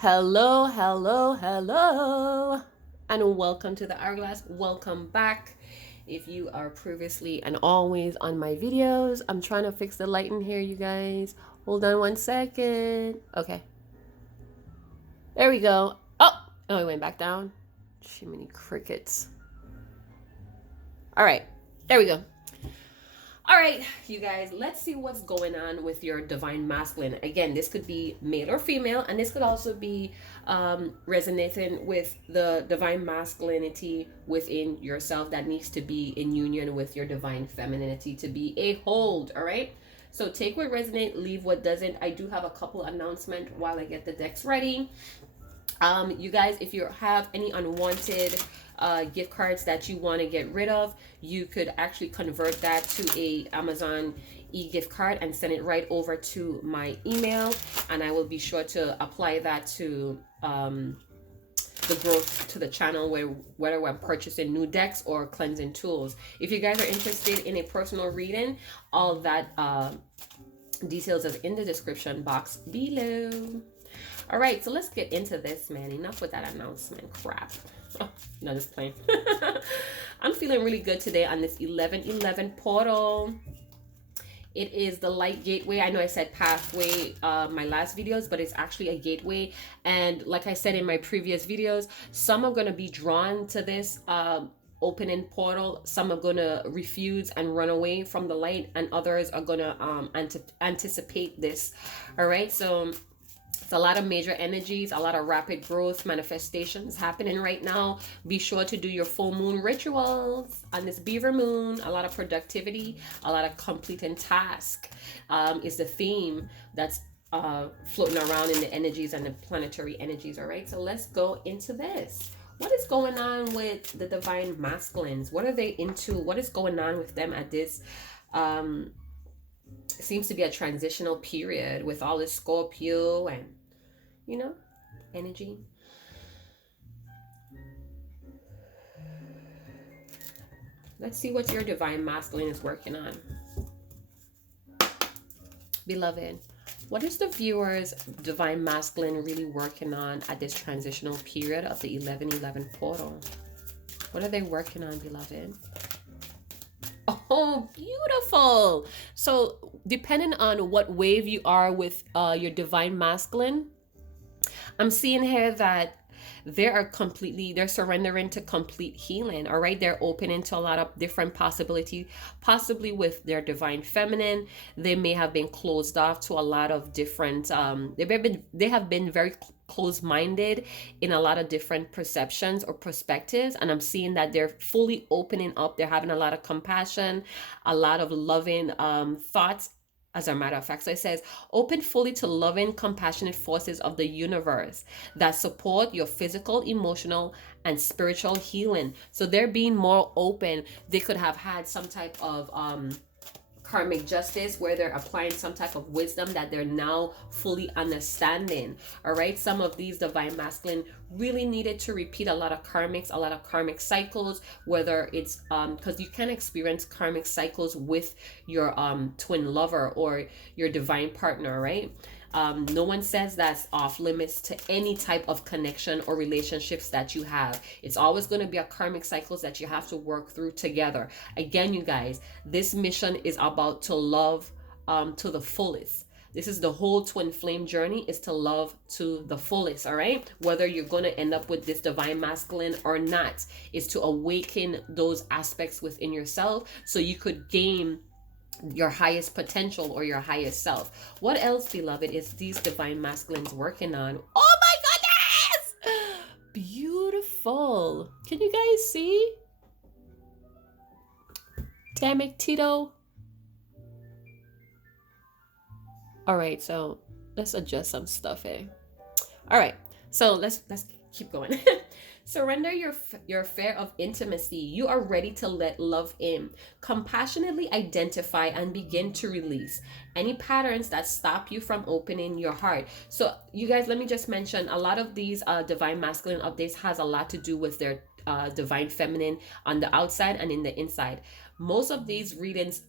Hello, hello, hello, and welcome to the Hourglass. Welcome back. If you are previously and always on my videos, I'm trying to fix the light in here, you guys. Hold on 1 second. Okay, there we go. Oh, it went back down. Too many crickets. All right, there we go. All right, you guys, let's see what's going on with your divine masculine. Again, this could be male or female, and this could also be resonating with the divine masculinity within yourself that needs to be in union with your divine femininity to be a hold. All right. So take what resonate, leave what doesn't. I do have a couple announcements while I get the decks ready. You guys, if you have any unwanted gift cards that you want to get rid of, you could actually convert that to a Amazon e-gift card and send it right over to my email, and I will be sure to apply that to the growth to the channel, where whether I'm purchasing new decks or cleansing tools. If you guys are interested in a personal reading, all that details is in the description box below. All right, so let's get into this, man. Enough with that announcement crap. Oh, no, just playing. I'm feeling really good today on this 11/11 portal. It is the light gateway. I know I said pathway my last videos, but it's actually a gateway. And like I said in my previous videos, some are going to be drawn to this opening portal. Some are going to refuse and run away from the light, and others are going to anticipate this. All right, so it's a lot of major energies, a lot of rapid growth manifestations happening right now. Be sure to do your full moon rituals on this beaver moon. A lot of productivity, a lot of completing task is the theme that's floating around in the energies and the planetary energies. All right, so let's go into this. What is going on with the divine masculines? What are they into? What is going on with them at this seems to be a transitional period with all this Scorpio and energy. Let's see what your divine masculine is working on. Beloved, what is the viewer's divine masculine really working on at this transitional period of the 11/11 portal? What are they working on, beloved? Oh, beautiful. So depending on what wave you are with your divine masculine, I'm seeing here that they're surrendering to complete healing. All right, they're opening to a lot of different possibilities. Possibly with their divine feminine, they may have been closed off to a lot of different they have been very close-minded in a lot of different perceptions or perspectives, and I'm seeing that they're fully opening up. They're having a lot of compassion, a lot of loving thoughts, as a matter of fact. So it says, open fully to loving, compassionate forces of the universe that support your physical, emotional, and spiritual healing. So they're being more open. They could have had some type of karmic justice where they're applying some type of wisdom that they're now fully understanding. All right, some of these divine masculine really needed to repeat a lot of karmic cycles, whether it's because you can experience karmic cycles with your twin lover or your divine partner, right? No one says that's off limits to any type of connection or relationships that you have. It's always going to be a karmic cycles that you have to work through together. Again, you guys, this mission is about to love to the fullest. This is the whole twin flame journey, is to love to the fullest. All right, whether you're going to end up with this divine masculine or not, is to awaken those aspects within yourself so you could gain your highest potential or your highest self. What else, beloved, is these divine masculines working on? Oh my goodness, beautiful. Can you guys see? Damn it, Tito. All right, so let's adjust some stuff here. All right, so let's keep going. Surrender your fear of intimacy. You are ready to let love in. Compassionately identify and begin to release any patterns that stop you from opening your heart. So you guys, let me just mention, a lot of these divine masculine updates has a lot to do with their divine feminine on the outside and in the inside. Most of these readings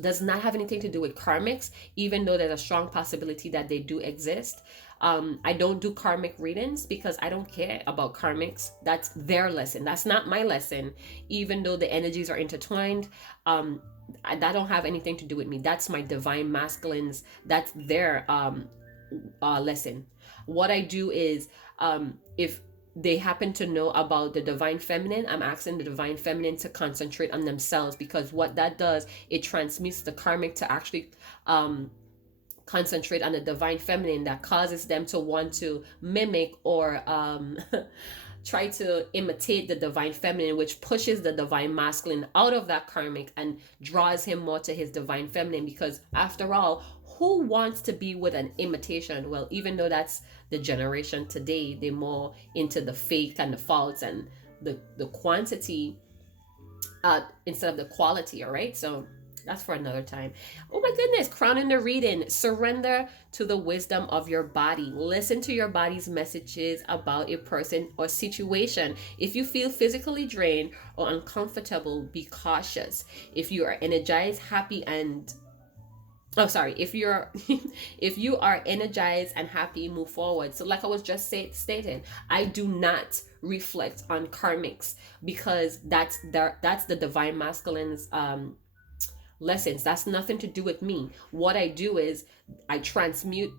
does not have anything to do with karmics, even though there's a strong possibility that they do exist. I don't do karmic readings because I don't care about karmics. That's their lesson. That's not my lesson, even though the energies are intertwined. That don't have anything to do with me. That's my divine masculines. That's their lesson. What I do is, if they happen to know about the divine feminine, I'm asking the divine feminine to concentrate on themselves, because what that does, it transmutes the karmic to actually concentrate on the divine feminine, that causes them to want to mimic or try to imitate the divine feminine, which pushes the divine masculine out of that karmic and draws him more to his divine feminine. Because after all, who wants to be with an imitation? Well, even though that's the generation today, they're more into the fake and the false and the quantity instead of the quality. All right, so that's for another time. Oh my goodness, crowning the reading. Surrender to the wisdom of your body. Listen to your body's messages about a person or situation. If you feel physically drained or uncomfortable, be cautious. If you are energized, happy, and if you're if you are energized and happy, move forward. So like I was just stating, I do not reflect on karmics, because that's the divine masculine's lessons. That's nothing to do with me. What I do is I transmute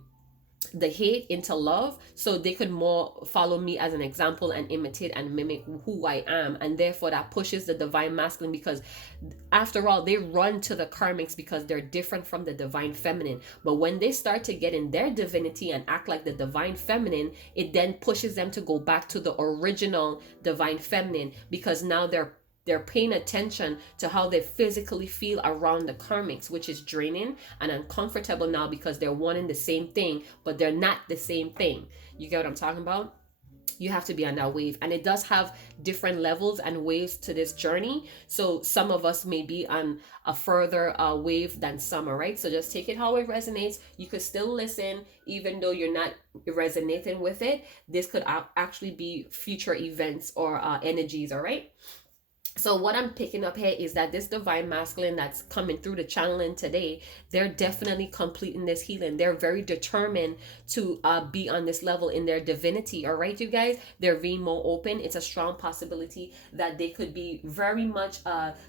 the hate into love, so they could more follow me as an example and imitate and mimic who I am. And therefore that pushes the divine masculine, because after all, they run to the karmics because they're different from the divine feminine. But when they start to get in their divinity and act like the divine feminine, it then pushes them to go back to the original divine feminine, because now they're paying attention to how they physically feel around the karmics, which is draining and uncomfortable now, because they're wanting the same thing, but they're not the same thing. You get what I'm talking about? You have to be on that wave. And it does have different levels and waves to this journey. So some of us may be on a further wave than some, all right? So just take it how it resonates. You could still listen, even though you're not resonating with it. This could actually be future events or energies, all right? So what I'm picking up here is that this divine masculine that's coming through the channeling today, they're definitely completing this healing. They're very determined to be on this level in their divinity. All right, you guys, they're being more open. It's a strong possibility that they could be very much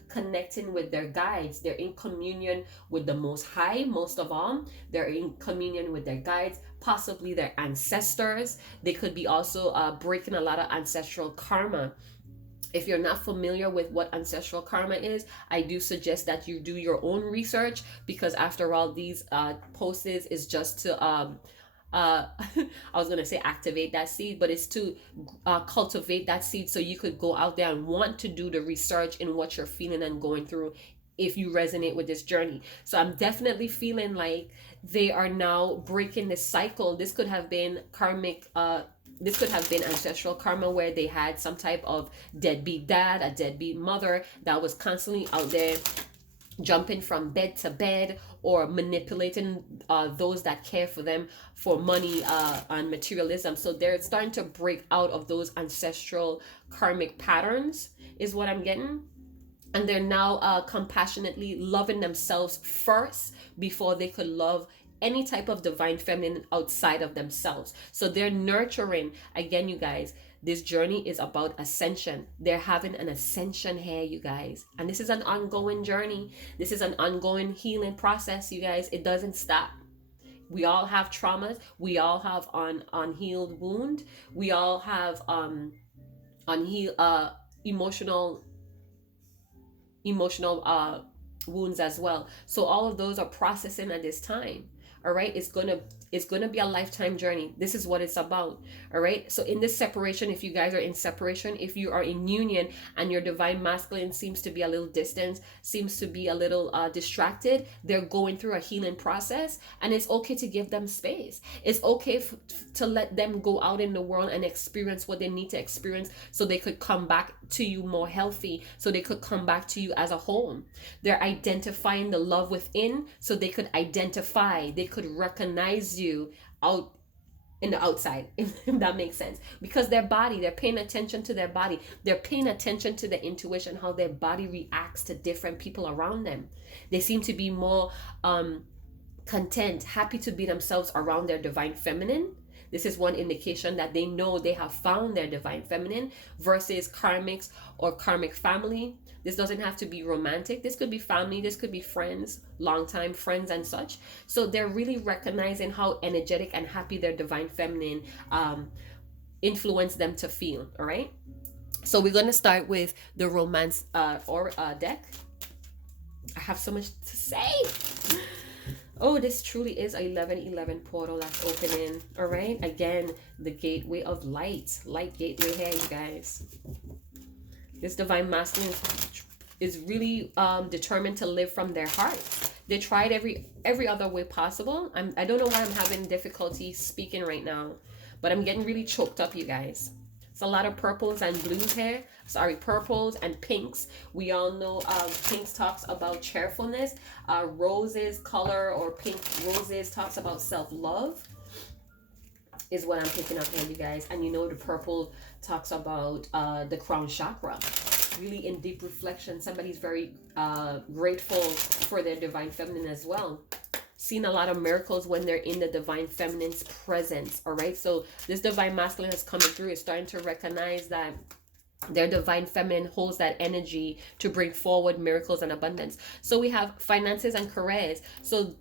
connecting with their guides. They're in communion with the Most High. Most of all, they're in communion with their guides, possibly their ancestors. They could be also breaking a lot of ancestral karma. If you're not familiar with what ancestral karma is, I do suggest that you do your own research, because after all, these posts is just to I was gonna say activate that seed, but it's to cultivate that seed, so you could go out there and want to do the research in what you're feeling and going through, if you resonate with this journey. So I'm definitely feeling like they are now breaking this cycle. This could have been karmic this could have been ancestral karma, where they had some type of deadbeat dad, a deadbeat mother that was constantly out there jumping from bed to bed, or manipulating those that care for them for money and materialism. So they're starting to break out of those ancestral karmic patterns, is what I'm getting. And they're now compassionately loving themselves first, before they could love any type of divine feminine outside of themselves. So they're nurturing. Again, you guys, this journey is about ascension. They're having an ascension here, you guys. And this is an ongoing journey. This is an ongoing healing process, you guys. It doesn't stop. We all have traumas. We all have unhealed wound. We all have emotional wounds as well. So all of those are processing at this time. All right, it's gonna be a lifetime journey. This is what it's about. All right, so in this separation, if you guys are in separation, if you are in union and your divine masculine seems to be a little distant, seems to be a little distracted, they're going through a healing process, and it's okay to give them space. It's okay to let them go out in the world and experience what they need to experience, so they could come back to you more healthy, so they could come back to you as a whole. They're identifying the love within, so they could recognize you out in the outside, if that makes sense, because their body, they're paying attention to their body, they're paying attention to the intuition, how their body reacts to different people around them. They seem to be more content, happy to be themselves around their divine feminine. This is one indication that they know they have found their divine feminine, versus karmics or karmic family. This doesn't have to be romantic. This could be family, this could be friends, longtime friends and such. So they're really recognizing how energetic and happy their divine feminine influence them to feel. All right. So we're going to start with the romance or deck. I have so much to say. Oh, this truly is a 1111 portal that's opening. All right. Again, the gateway of light. Light gateway here, you guys. This divine masculine is really determined to live from their heart. They tried every other way possible. I don't know why I'm having difficulty speaking right now, but I'm getting really choked up, you guys. It's a lot of purples and blues here. Sorry, purples and pinks. We all know pinks talks about cheerfulness. Roses, color or pink roses talks about self-love, is what I'm picking up here, you guys. And you know the purple talks about the crown chakra. Really in deep reflection. Somebody's very grateful for their divine feminine as well. Seen a lot of miracles when they're in the divine feminine's presence. All right, so this divine masculine is coming through. Is starting to recognize that their divine feminine holds that energy to bring forward miracles and abundance. So we have finances and careers. So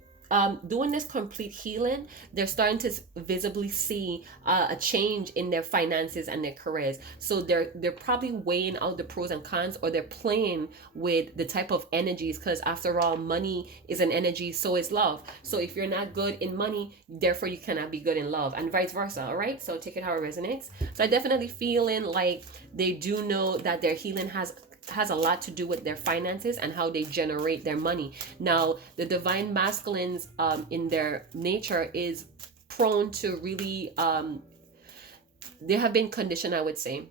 doing this complete healing, they're starting to visibly see a change in their finances and their careers. So they're probably weighing out the pros and cons, or they're playing with the type of energies, because after all, money is an energy, so is love. So if you're not good in money, therefore you cannot be good in love, and vice versa. All right, so take it how it resonates. So I definitely feeling like they do know that their healing has a lot to do with their finances and how they generate their money. Now, the divine masculines in their nature is prone to really, they have been conditioned, I would say,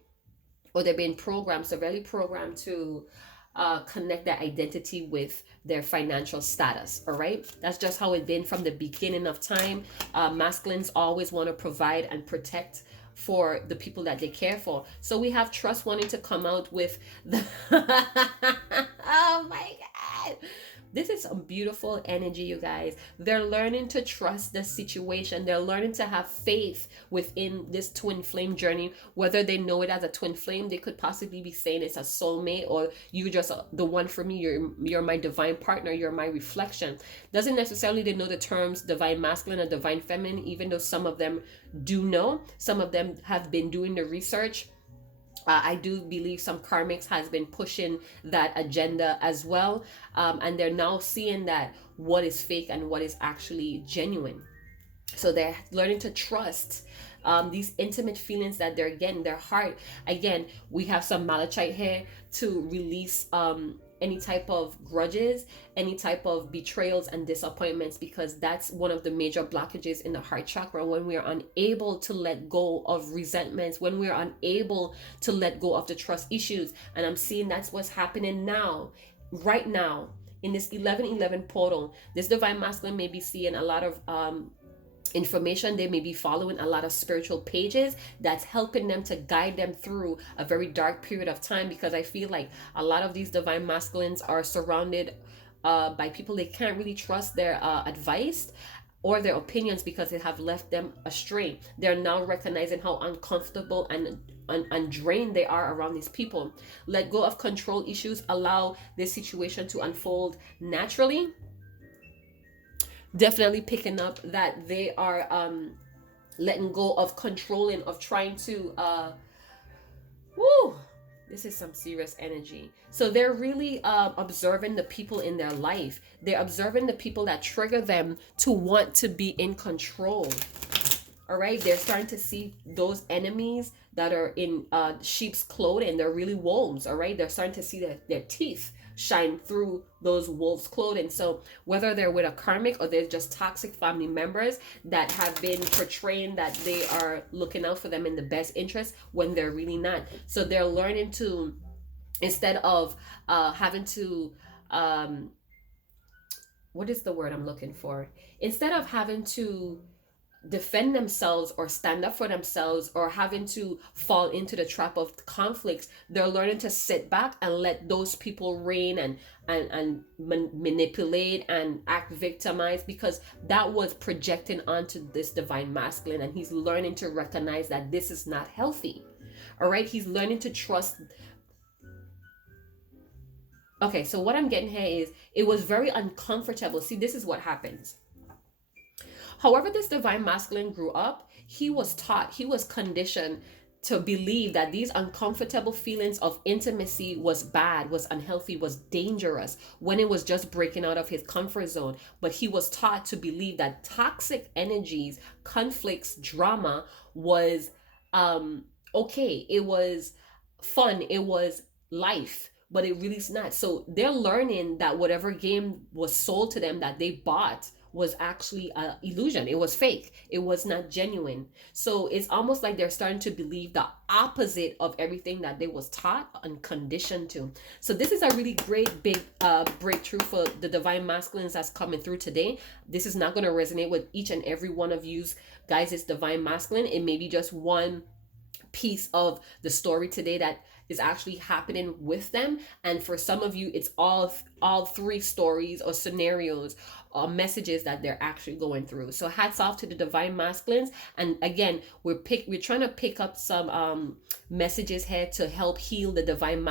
or they've been programmed, severely programmed to connect their identity with their financial status. All right, that's just how it's been from the beginning of time. Masculines always want to provide and protect for the people that they care for. So we have trust wanting to come out with the oh my god, this is some beautiful energy, you guys. They're learning to trust the situation. They're learning to have faith within this twin flame journey. Whether they know it as a twin flame, they could possibly be saying it's a soulmate, or you just the one for me. You're my divine partner. You're my reflection. Doesn't necessarily they know the terms divine masculine and divine feminine, even though some of them do know. Some of them have been doing the research. I do believe some karmics has been pushing that agenda as well, and they're now seeing that what is fake and what is actually genuine. So they're learning to trust these intimate feelings that they're getting, their heart. Again, we have some malachite here to release any type of grudges, any type of betrayals and disappointments, because that's one of the major blockages in the heart chakra. When we are unable to let go of resentments, when we are unable to let go of the trust issues. And I'm seeing that's what's happening now, right now, in this 1111 portal. This divine masculine may be seeing a lot of information. They may be following a lot of spiritual pages that's helping them to guide them through a very dark period of time, because I feel like a lot of these divine masculines are surrounded by people they can't really trust their advice or their opinions, because they have left them astray. They're now recognizing how uncomfortable and drained they are around these people. Let go of control issues, allow this situation to unfold naturally. Definitely picking up that they are letting go of controlling, of trying to this is some serious energy. So they're really observing the people in their life. They're observing the people that trigger them to want to be in control. All right, they're starting to see those enemies that are in sheep's clothing. They're really wolves. All right, they're starting to see their teeth shine through those wolves' clothing. So whether they're with a karmic or they're just toxic family members that have been portraying that they are looking out for them in the best interest when they're really not. So they're learning to, instead of having to what is the word I'm looking for? Instead of having to defend themselves or stand up for themselves or having to fall into the trap of conflicts. They're learning to sit back and let those people reign and manipulate and act victimized, because that was projecting onto this divine masculine, and he's learning to recognize that this is not healthy. All right, he's learning to trust. Okay, so what I'm getting here is it was very uncomfortable. See, this is what happens. However, this divine masculine grew up, he was taught, he was conditioned to believe that these uncomfortable feelings of intimacy was bad, was unhealthy, was dangerous, when it was just breaking out of his comfort zone. But he was taught to believe that toxic energies, conflicts, drama was okay. It was fun. It was life. But it really is not. So they're learning that whatever game was sold to them that they bought was actually an illusion. It was fake. It was not genuine. So it's almost like they're starting to believe the opposite of everything that they was taught and conditioned to. So this is a really great big breakthrough for the divine masculines that's coming through today. This is not going to resonate with each and every one of you guys. It's divine masculine. It may be just one piece of the story today that is actually happening with them, and for some of you it's all three stories or scenarios or messages that they're actually going through. So hats off to the divine masculines. And again, we're trying to pick up some messages here to help heal the divine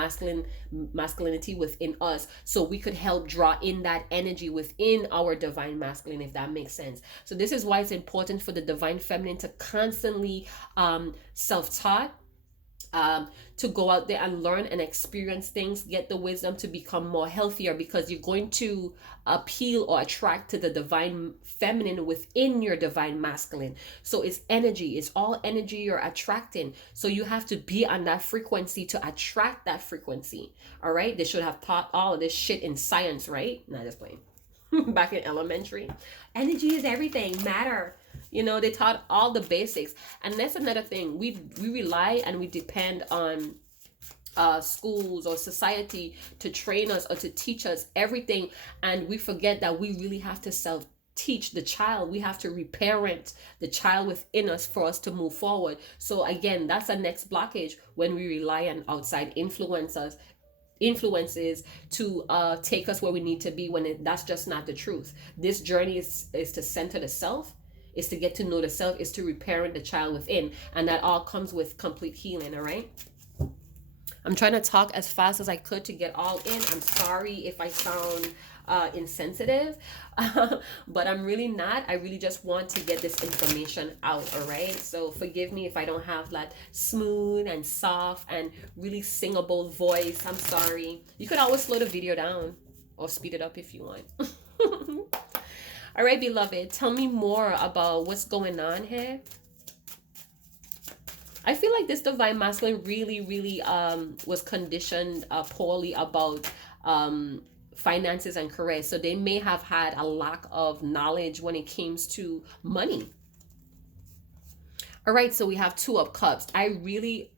masculinity within us, so we could help draw in that energy within our divine masculine, if that makes sense. So this is why it's important for the divine feminine to constantly self-taught, to go out there and learn and experience things, get the wisdom to become more healthier, because you're going to appeal or attract to the divine feminine within your divine masculine. So it's energy, it's all energy you're attracting. So you have to be on that frequency to attract that frequency. All right, they should have taught all of this shit in science, right? Not just playing. Back in elementary, energy is everything, matter. They taught all the basics. And that's another thing. We rely and we depend on schools or society to train us or to teach us everything. And we forget that we really have to self-teach the child. We have to reparent the child within us for us to move forward. So again, that's the next blockage, when we rely on outside influences to take us where we need to be, when that's just not the truth. This journey is to center the self, is to get to know the self, is to reparent the child within, and that all comes with complete healing. All right, I'm trying to talk as fast as I could to get all in. I'm sorry if I sound insensitive, but I'm really not. I really just want to get this information out. All right, so forgive me if I don't have that smooth and soft and really singable voice. I'm sorry. You could always slow the video down or speed it up if you want. All right, beloved, tell me more about what's going on here. I feel like this divine masculine really was conditioned poorly about finances and career. So they may have had a lack of knowledge when it comes to money. All right, so we have Two of Cups.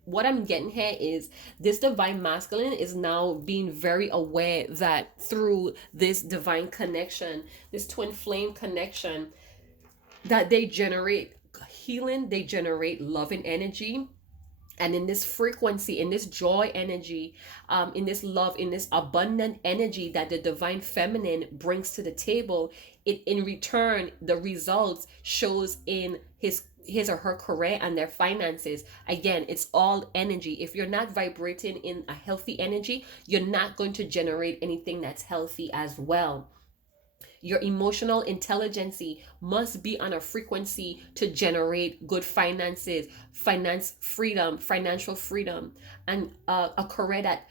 What I'm getting here is this divine masculine is now being very aware that through this divine connection, this twin flame connection, that they generate healing, they generate loving energy. And in this frequency, in this joy energy, in this love, in this abundant energy that the divine feminine brings to the table, it in return, the results shows in his or her career and their finances. Again, it's all energy. If you're not vibrating in a healthy energy, you're not going to generate anything that's healthy as well. Your emotional intelligence must be on a frequency to generate good finances, financial freedom, and a career that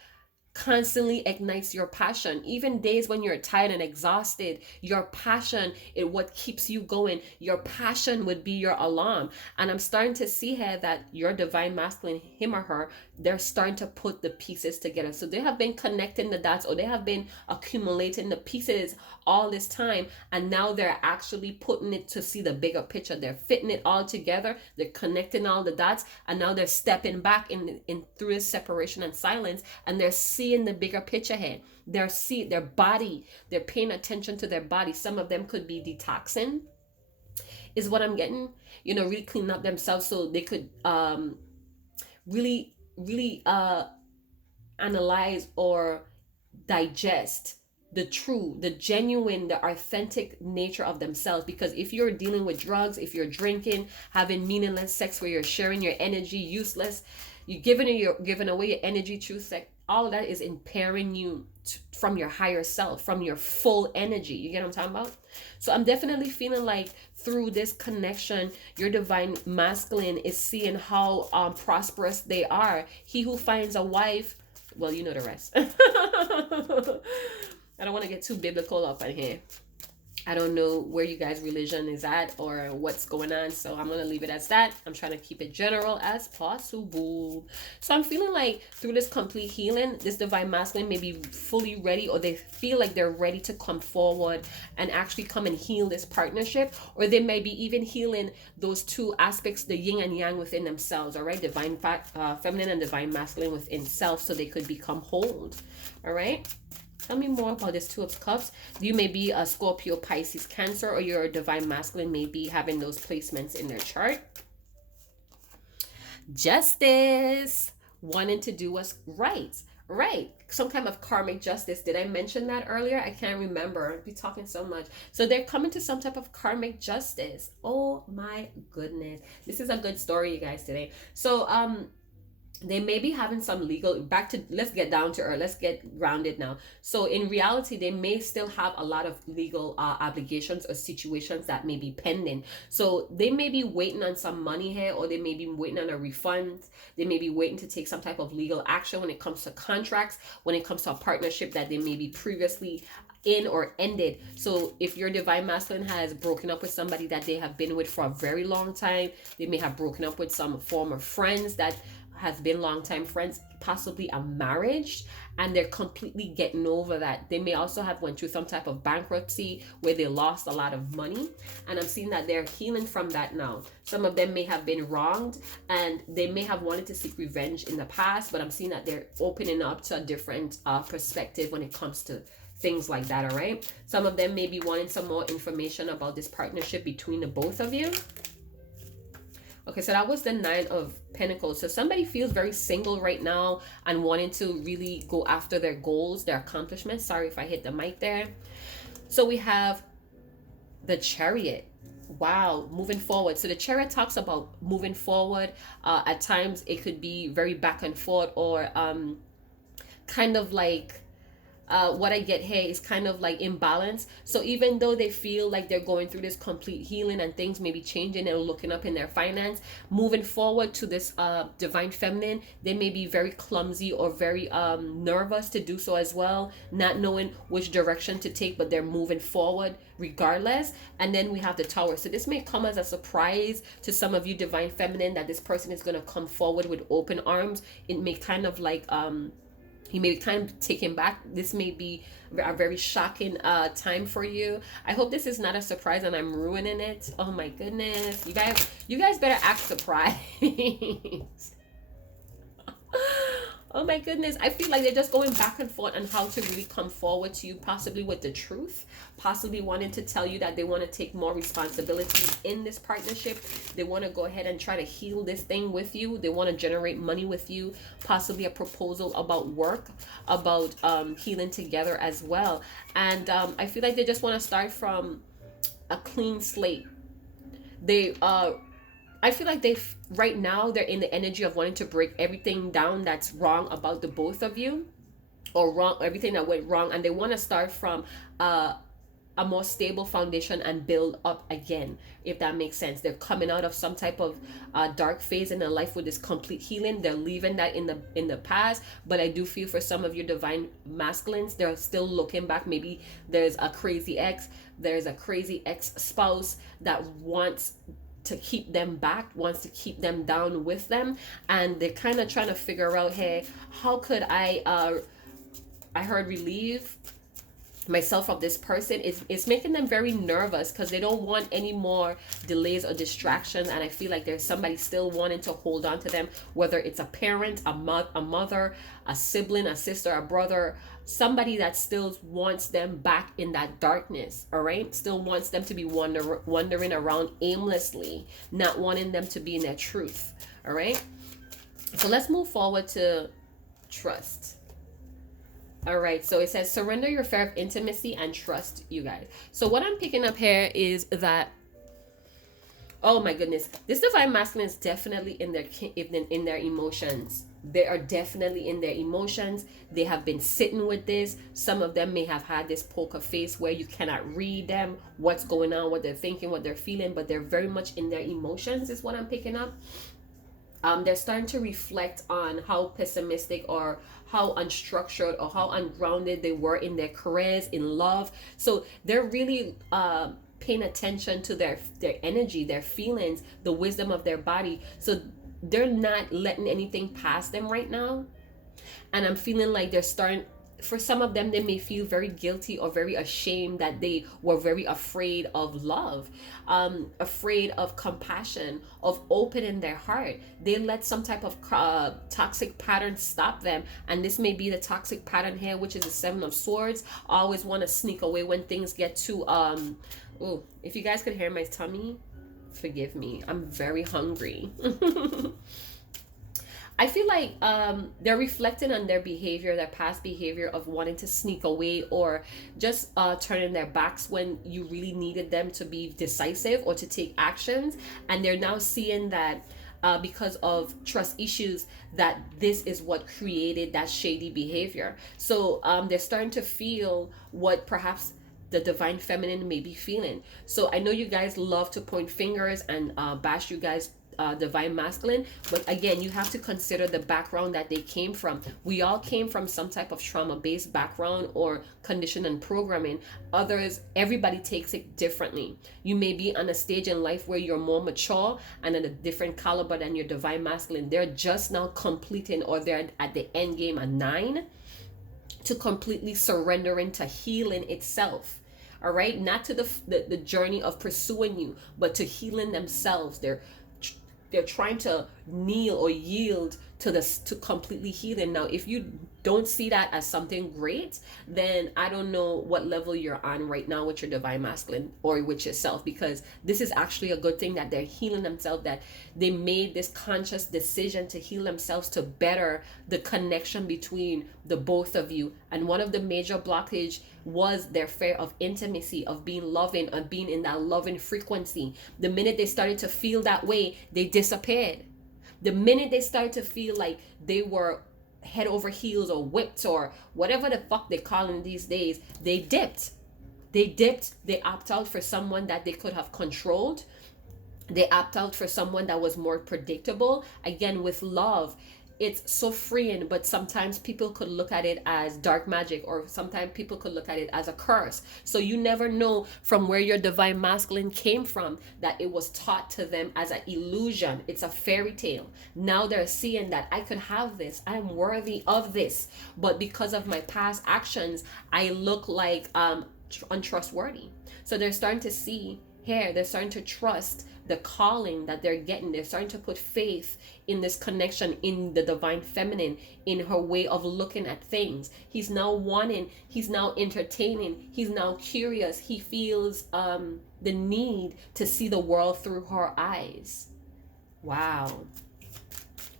constantly ignites your passion. Even days when you're tired and exhausted, your passion is what keeps you going. Your passion would be your alarm. And I'm starting to see here that your divine masculine, him or her, they're starting to put the pieces together. So they have been connecting the dots, or they have been accumulating the pieces all this time, and now they're actually putting it to see the bigger picture. They're fitting it all together, they're connecting all the dots, and now they're stepping back in through this separation and silence, and they're seeing the bigger picture here. They're seeing their body, they're paying attention to their body. Some of them could be detoxing is what I'm getting. You know, really clean up themselves so they could really analyze or digest the true, the genuine, the authentic nature of themselves. Because if you're dealing with drugs, if you're drinking, having meaningless sex where you're sharing your energy, useless, you're giving away your energy through sex, all of that is impairing you from your higher self, from your full energy. You get what I'm talking about? So I'm definitely feeling like through this connection, your divine masculine is seeing how prosperous they are. He who finds a wife, well, you know the rest. I don't want to get too biblical up in here. I don't know where you guys' religion is at or what's going on, so I'm going to leave it as that. I'm trying to keep it general as possible. So I'm feeling like through this complete healing, this divine masculine may be fully ready, or they feel like they're ready to come forward and actually come and heal this partnership, or they may be even healing those two aspects, the yin and yang within themselves, all right? Divine feminine and divine masculine within self, so they could become whole, all right? Tell me more about this Two of Cups. You may be a Scorpio, Pisces, Cancer, or your divine masculine may be having those placements in their chart. Justice. Wanting to do what's right. Right. Some kind of karmic justice. Did I mention that earlier? I can't remember. I'd be talking so much. So they're coming to some type of karmic justice. Oh my goodness. This is a good story, you guys, today. So, they may be having some legal, let's get down to earth, let's get grounded now. So in reality, they may still have a lot of legal obligations or situations that may be pending. So they may be waiting on some money here, or they may be waiting on a refund. They may be waiting to take some type of legal action when it comes to contracts, when it comes to a partnership that they may be previously in or ended. So if your divine masculine has broken up with somebody that they have been with for a very long time, they may have broken up with some former friends that has been longtime friends, possibly a marriage, and they're completely getting over that. They may also have went through some type of bankruptcy where they lost a lot of money, and I'm seeing that they're healing from that now. Some of them may have been wronged and they may have wanted to seek revenge in the past, but I'm seeing that they're opening up to a different perspective when it comes to things like that. All right, some of them may be wanting some more information about this partnership between the both of you. Okay, so that was the Nine of Pentacles. So somebody feels very single right now and wanting to really go after their goals, their accomplishments. Sorry if I hit the mic there. So we have the Chariot. Wow, moving forward. So the Chariot talks about moving forward. At times it could be very back and forth, or kind of like what I get here is kind of like imbalance. So even though they feel like they're going through this complete healing and things may be changing and looking up in their finance, moving forward to this divine feminine, they may be very clumsy or very nervous to do so as well, not knowing which direction to take, but they're moving forward regardless. And then we have the Tower. So this may come as a surprise to some of you divine feminine, that this person is going to come forward with open arms. It may kind of like you may be kind of taken back. This may be a very shocking time for you. I hope this is not a surprise and I'm ruining it. Oh my goodness. You guys better act surprised. Oh my goodness. I feel like they're just going back and forth on how to really come forward to you, possibly with the truth, possibly wanting to tell you that they want to take more responsibility in this partnership. They want to go ahead and try to heal this thing with you. They want to generate money with you, possibly a proposal about work, about healing together as well. And I feel like they just want to start from a clean slate. I feel like right now they're in the energy of wanting to break everything down that's wrong about the both of you, or everything that went wrong, and they want to start from a more stable foundation and build up again, if that makes sense. They're coming out of some type of dark phase in their life with this complete healing. They're leaving that in the past. But I do feel for some of your divine masculines, they're still looking back. Maybe there's a crazy ex spouse that wants to keep them back, wants to keep them down with them, and they're kind of trying to figure out, hey, how could I heard relieve, myself of this person is making them very nervous because they don't want any more delays or distractions, and I feel like there's somebody still wanting to hold on to them, whether it's a parent, a mother, a sibling, a sister, a brother, somebody that still wants them back in that darkness. All right, still wants them to be wandering around aimlessly, not wanting them to be in their truth. All right, so let's move forward to trust. All right, so it says surrender your fear of intimacy and trust, you guys. So what I'm picking up here is that, oh my goodness, this divine masculine is definitely in their emotions. They are definitely in their emotions. They have been sitting with this. Some of them may have had this poker face where you cannot read them, what's going on, what they're thinking, what they're feeling, but they're very much in their emotions is what I'm picking up. They're starting to reflect on how pessimistic or how unstructured or how ungrounded they were in their careers, in love. So they're really paying attention to their energy, their feelings, the wisdom of their body. So they're not letting anything pass them right now. And I'm feeling like they're starting, for some of them, they may feel very guilty or very ashamed that they were very afraid of love, afraid of compassion, of opening their heart. They let some type of toxic pattern stop them. And this may be the toxic pattern here, which is the Seven of Swords. I always want to sneak away when things get too, if you guys could hear my tummy, forgive me. I'm very hungry. I feel like they're reflecting on their behavior, their past behavior of wanting to sneak away or just turning their backs when you really needed them to be decisive or to take actions. And they're now seeing that because of trust issues, that this is what created that shady behavior. So they're starting to feel what perhaps the divine feminine may be feeling. So I know you guys love to point fingers and bash you guys divine masculine, but again, you have to consider the background that they came from. We all came from some type of trauma-based background or condition and programming. Everybody takes it differently. You may be on a stage in life where you're more mature and at a different caliber than your divine masculine. They're just now completing, or they're at the end game, a 9, to completely surrendering to healing itself. All right, not to the journey of pursuing you, but to healing themselves. They're trying to kneel or yield to completely healing. Now, if you don't see that as something great, then I don't know what level you're on right now with your divine masculine or with yourself, because this is actually a good thing that they're healing themselves, that they made this conscious decision to heal themselves to better the connection between the both of you. And one of the major blockage was their fear of intimacy, of being loving, of being in that loving frequency. The minute they started to feel that way, they disappeared. The minute they started to feel like they were head over heels or whipped or whatever the fuck they call them these days, they dipped. They opt out for someone that they could have controlled. They opt out for someone that was more predictable. Again, with love, it's so freeing, but sometimes people could look at it as dark magic, or sometimes people could look at it as a curse. So you never know from where your divine masculine came from, that it was taught to them as an illusion. It's a fairy tale. Now they're seeing that I could have this, I'm worthy of this, but because of my past actions, I look like untrustworthy. So they're starting to see here, they're starting to trust the calling that they're getting. They're starting to put faith in this connection, in the divine feminine, in her way of looking at things. He's now wanting, he's now entertaining, he's now curious. He feels the need to see the world through her eyes. Wow.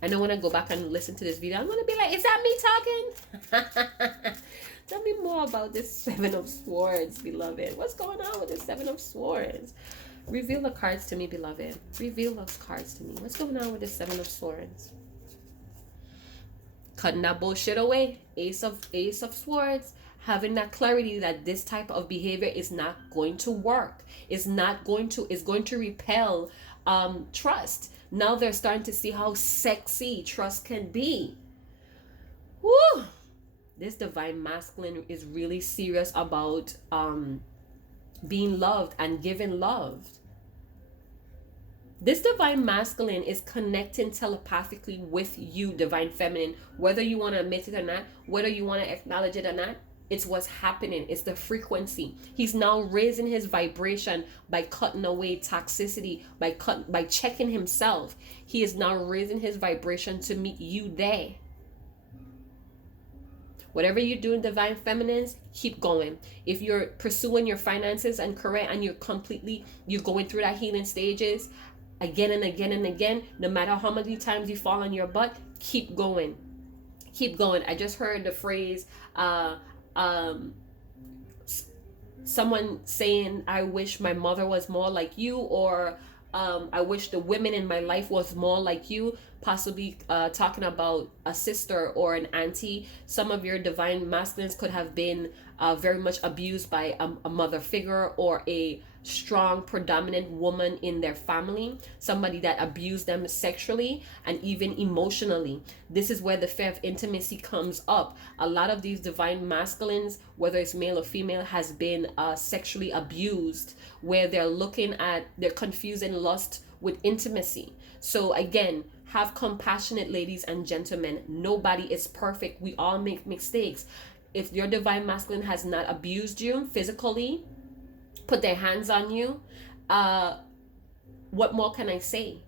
I know when I go back and listen to this video, I'm going to be like, is that me talking? Tell me more about this Seven of Swords, beloved. What's going on with this Seven of Swords? Reveal the cards to me, beloved. Reveal those cards to me. What's going on with the Seven of Swords? Cutting that bullshit away. Ace of Swords. Having that clarity that this type of behavior is not going to work. It's going to repel trust. Now they're starting to see how sexy trust can be. Woo! This divine masculine is really serious about being loved and given love. This divine masculine is connecting telepathically with you, divine feminine, whether you want to admit it or not, whether you want to acknowledge it or not. It's what's happening. It's the frequency. He's now raising his vibration by cutting away toxicity, by checking himself. He is now raising his vibration to meet you there. Whatever you're doing, divine feminines, keep going. If you're pursuing your finances and career and you're going through that healing stages again and again and again, no matter how many times you fall on your butt, keep going. Keep going. I just heard the phrase, someone saying, I wish my mother was more like you, or I wish the women in my life was more like you, possibly talking about a sister or an auntie. Some of your divine masculines could have been very much abused by a mother figure or a strong predominant woman in their family, somebody that abused them sexually and even emotionally. This is where the fear of intimacy comes up. A lot of these divine masculines, whether it's male or female, has been sexually abused, where they're confusing lust with intimacy. So again, have compassionate, ladies and gentlemen. Nobody is perfect. We all make mistakes. If your divine masculine has not abused you physically, put their hands on you, what more can I say?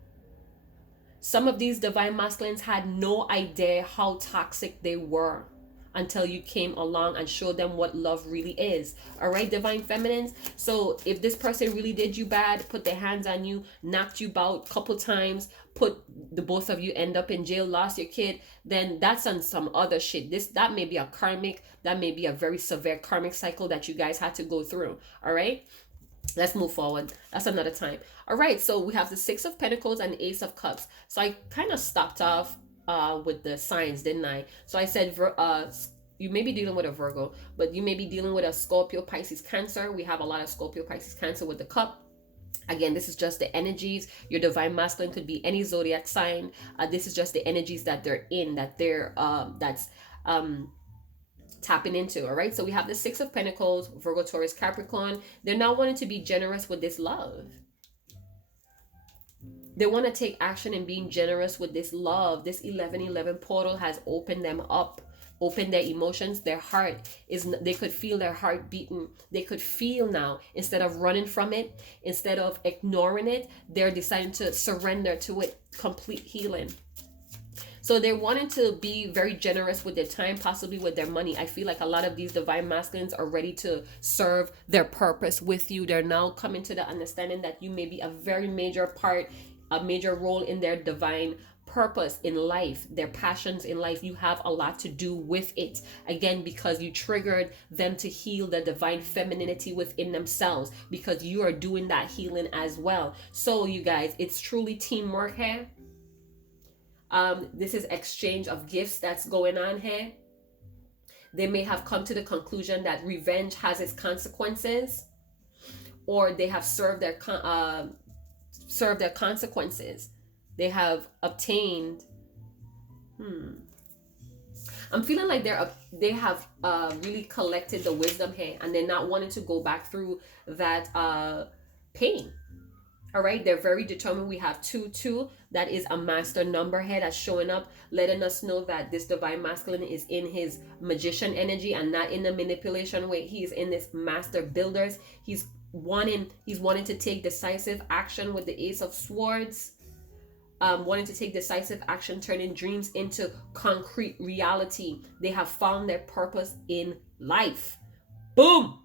Some of these divine masculines had no idea how toxic they were until you came along and showed them what love really is. All right, divine feminines. So if this person really did you bad, put their hands on you, knocked you about a couple times, put the both of you end up in jail, lost your kid, then that's on some other shit. That may be a karmic, that may be a very severe karmic cycle that you guys had to go through. All right, let's move forward. That's another time. All right, so we have the Six of Pentacles and the Ace of Cups. So I kind of stopped off with the signs, didn't I? So I said you may be dealing with a Virgo, but you may be dealing with a Scorpio, Pisces, Cancer. We have a lot of Scorpio, Pisces, Cancer with the cup. Again, this is just the energies. Your divine masculine could be any zodiac sign. This is just the energies that they're in, that's tapping into. All right, so we have the Six of Pentacles, Virgo, Taurus, Capricorn. They're now wanting to be generous with this love. They want to take action in being generous with this love. This 1111 portal has opened them up, opened their emotions. Their heart they could feel their heart beating. They could feel now, instead of running from it, instead of ignoring it, they're deciding to surrender to it. Complete healing. So they're wanting to be very generous with their time, possibly with their money. I feel like a lot of these divine masculines are ready to serve their purpose with you. They're now coming to the understanding that you may be a very major part, a major role in their divine purpose in life, their passions in life. You have a lot to do with it. Again, because you triggered them to heal the divine femininity within themselves, because you are doing that healing as well. So you guys, it's truly teamwork here. This is exchange of gifts that's going on here. They may have come to the conclusion that revenge has its consequences, or they have served their consequences. They have obtained. I'm feeling like they have really collected the wisdom here, and they're not wanting to go back through that pain. All right, they're very determined. We have 2-2. That is a master number here that's showing up, letting us know that this divine masculine is in his magician energy and not in the manipulation way. He's in this master builders. He's wanting to take decisive action with the Ace of Swords. Wanting to take decisive action, turning dreams into concrete reality. They have found their purpose in life. Boom!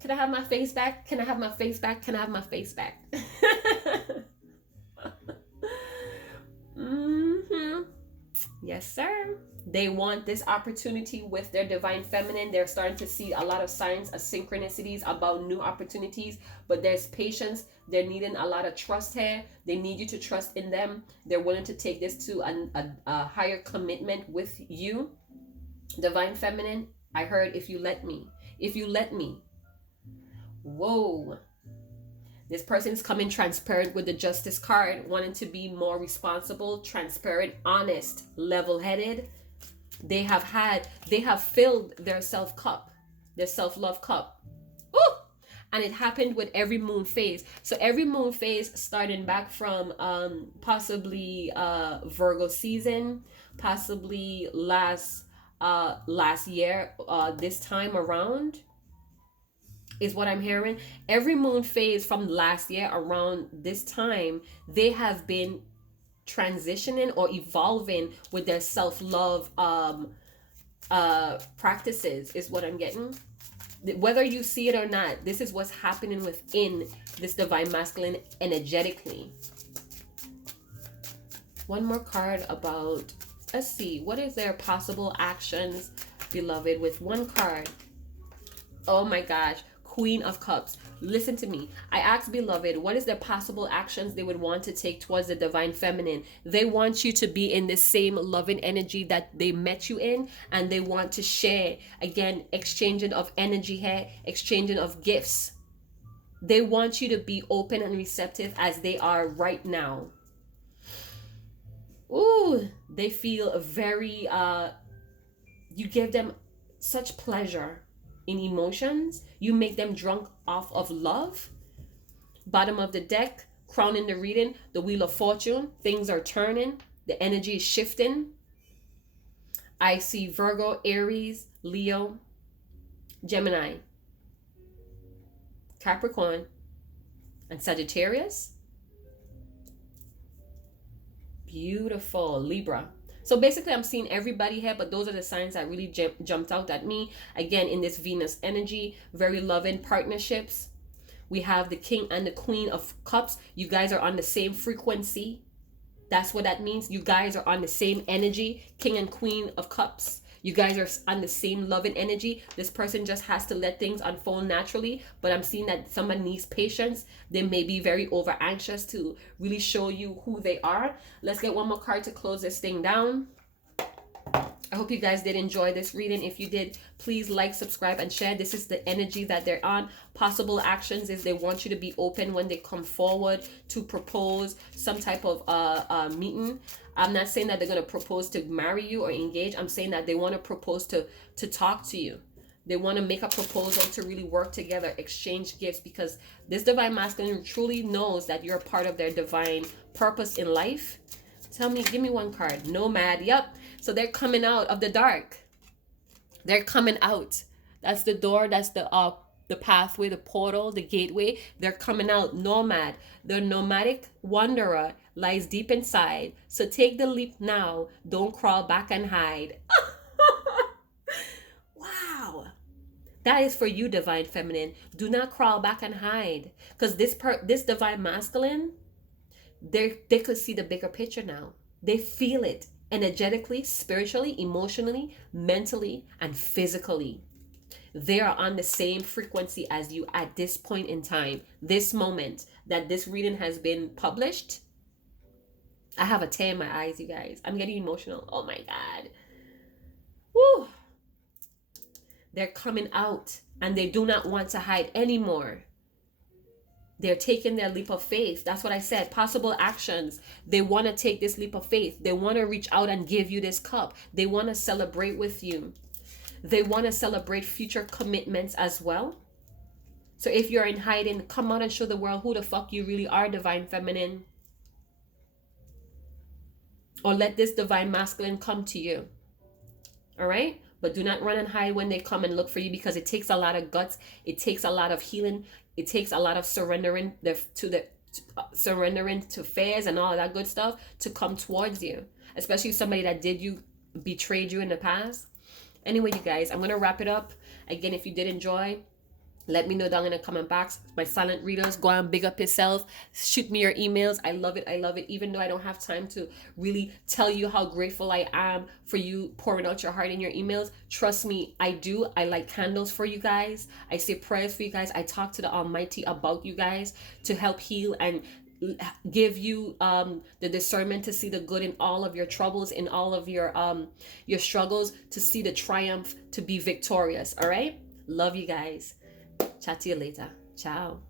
Can I have my face back? Can I have my face back? Can I have my face back? Yes, sir. They want this opportunity with their divine feminine. They're starting to see a lot of signs of synchronicities about new opportunities, but there's patience. They're needing a lot of trust here. They need you to trust in them. They're willing to take this to a higher commitment with you. Divine feminine, I heard, if you let me. If you let me. Whoa. This person is coming transparent with the Justice card, wanting to be more responsible, transparent, honest, level-headed. They have filled their self-cup, their self-love cup. Ooh! And it happened with every moon phase. So every moon phase, starting back from possibly Virgo season, possibly last last year, this time around, is what I'm hearing. Every moon phase from last year around this time, they have been transitioning or evolving with their self-love practices, is what I'm getting. Whether you see it or not, this is what's happening within this divine masculine energetically. One more card about, let's see, what is their possible actions, beloved, with one card. Oh my gosh, Queen of Cups. Listen to me. I asked, beloved, what is their possible actions they would want to take towards the divine feminine? They want you to be in the same loving energy that they met you in, and they want to share, again, exchanging of energy here, exchanging of gifts. They want you to be open and receptive as they are right now. Ooh, they feel very, you give them such pleasure in emotions. You make them drunk off of love. Bottom of the deck, crowning the reading, the Wheel of Fortune. Things are turning. The energy is shifting. I see Virgo, Aries, Leo, Gemini, Capricorn, and Sagittarius. Beautiful. Libra. So basically, I'm seeing everybody here, but those are the signs that really jumped out at me. Again, in this Venus energy, very loving partnerships. We have the King and the Queen of Cups. You guys are on the same frequency. That's what that means. You guys are on the same energy. King and Queen of Cups. You guys are on the same loving energy. This person just has to let things unfold naturally. But I'm seeing that someone needs patience. They may be very over anxious to really show you who they are. Let's get one more card to close this thing down. I hope you guys did enjoy this reading. If you did, please like, subscribe, and share. This is the energy that they're on. Possible actions is they want you to be open when they come forward to propose some type of meeting. I'm not saying that they're going to propose to marry you or engage. I'm saying that they want to propose to talk to you. They want to make a proposal to really work together, exchange gifts, because this divine masculine truly knows that you're part of their divine purpose in life. Tell me, give me one card. Nomad. Yep. So they're coming out of the dark. They're coming out. That's the door. That's the pathway, the portal, the gateway. They're coming out. Nomad. The nomadic wanderer lies deep inside. So take the leap now. Don't crawl back and hide. Wow. That is for you, divine feminine. Do not crawl back and hide. Because this divine masculine, they could see the bigger picture now. They feel it energetically, spiritually, emotionally, mentally, and physically. They are on the same frequency as you at this point in time, this moment that this reading has been published. I have a tear in my eyes, you guys. I'm getting emotional. Oh my God. Woo. They're coming out and they do not want to hide anymore. They're taking their leap of faith. That's what I said. Possible actions. They want to take this leap of faith. They want to reach out and give you this cup. They want to celebrate with you. They want to celebrate future commitments as well. So if you're in hiding, come out and show the world who the fuck you really are, divine feminine. Or let this divine masculine come to you. All right? But do not run and hide when they come and look for you, because it takes a lot of guts. It takes a lot of healing. It takes a lot of surrendering to fears and all of that good stuff to come towards you, especially somebody that betrayed you in the past. Anyway, you guys, I'm going to wrap it up. Again, if you did enjoy, let me know down in the comment box. My silent readers, go and big up yourself. Shoot me your emails. I love it. I love it. Even though I don't have time to really tell you how grateful I am for you pouring out your heart in your emails. Trust me, I do. I light candles for you guys. I say prayers for you guys. I talk to the Almighty about you guys to help heal and give you the discernment to see the good in all of your troubles, in all of your struggles, to see the triumph, to be victorious. All right? Love you guys. Chat to you later. Ciao.